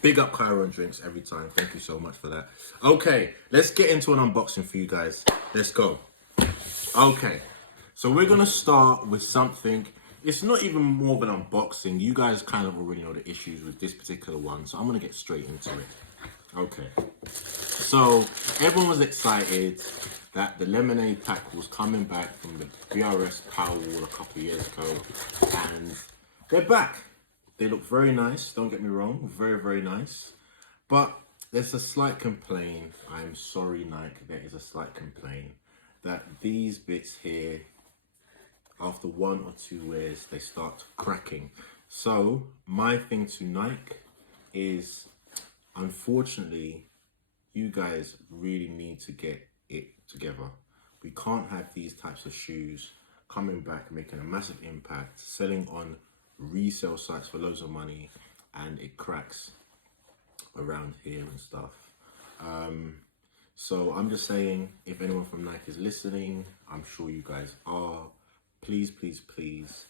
Big up Chiron Drinks every time. Thank you so much for that. Okay, let's get into an unboxing for you guys. Let's go. Okay, so we're gonna start with something. It's not even more of an unboxing. You guys kind of already know the issues with this particular one, so I'm gonna get straight into it. Okay, so everyone was excited that the lemonade pack was coming back from the BRS Powerwall a couple of years ago, and they're back. They look very nice, don't get me wrong, very, very nice. But there's a slight complaint. I'm sorry, Nike, there is a slight complaint that these bits here, after one or two wears, they start cracking. So my thing to Nike is, unfortunately, you guys really need to get it together. We can't have these types of shoes coming back, making a massive impact, selling on resale sites for loads of money, and it cracks around here and stuff. So I'm just saying, if anyone from Nike is listening, I'm sure you guys are, please, please, please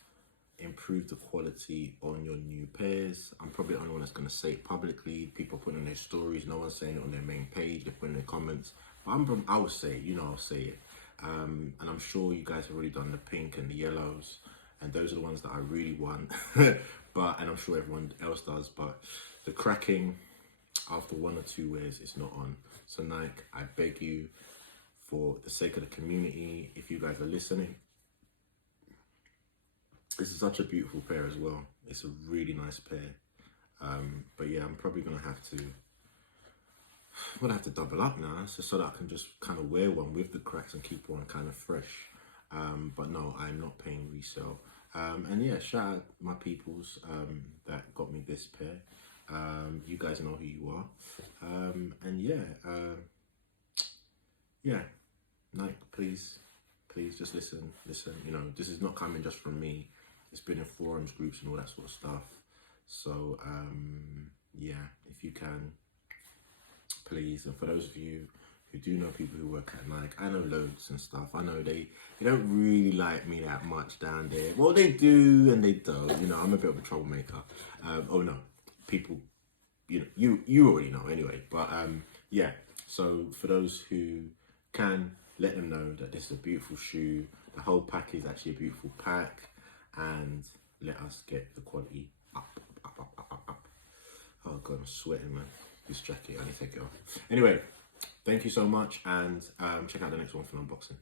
improve the quality on your new pairs. I'm probably the only one that's going to say it publicly. People put it on their stories, no one's saying it on their main page, they put it in their comments. But I would say, I'll say it. And I'm sure you guys have already done the pink and the yellows, and those are the ones that I really want. And I'm sure everyone else does, but the cracking after one or two wears is not on. So Nike, I beg you, for the sake of the community, if you guys are listening, this is such a beautiful pair as well. It's a really nice pair. But yeah, I'm probably gonna have to double up now, so that I can just kind of wear one with the cracks and keep one kind of fresh. But no, I'm not paying resale. And yeah, shout out my peoples that got me this pair. You guys know who you are. And yeah, Nike, please just listen. You know, this is not coming just from me. It's been in forums, groups, and all that sort of stuff. So yeah, if you can, please. And for those of you who do know people who work at Nike, I know loads and stuff. I know they don't really like me that much down there. Well, they do and they don't. You know, I'm a bit of a troublemaker. Oh no, people, you know, you already know anyway. But yeah. So for those who can, let them know that this is a beautiful shoe. The whole pack is actually a beautiful pack, and let us get the quality up. Oh god, I'm sweating, man. This jacket, I need to take it off. Anyway, thank you so much, and check out the next one for unboxing.